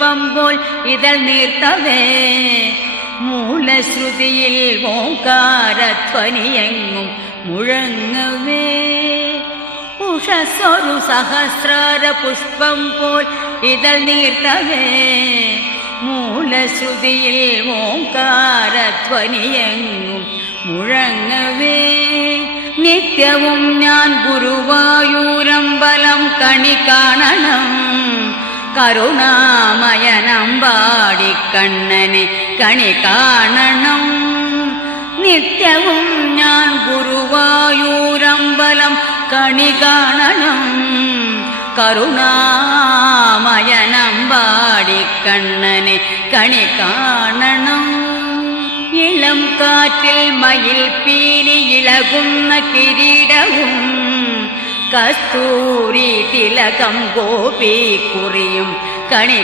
പുഷ്പം പോൽ ഇതൾ നീർത്തവേ മൂലശ്രുതിയിൽ ഓംകാരധ്വനിയെങ്ങും മുഴങ്ങവേ ഉഷസ്സൊരു സഹസ്രാര പുഷ്പം പോൽ ഇതൾ നീർത്തവേ മൂലശ്രുതിയിൽ ഓംകാരധ്വനിയെങ്ങും മുഴങ്ങവേ നിത്യവും ഞാൻ ഗുരുവായൂരമ്പലം കണി കാണണം കരുണാമയനമ്പാടിക്കണ്ണനെ കണി കാണണം നിത്യവും ഞാൻ ഗുരുവായൂരമ്പലം കണി കാണണം കരുണാമയനമ്പാടിക്കണ്ണനെ കണി കാണണം ഇളം കാറ്റിൽ മയിൽ പീലി ഇളകുന്ന കിരീടവും കസ്തൂരി തിലകം ഗോപി കുറിയും കണി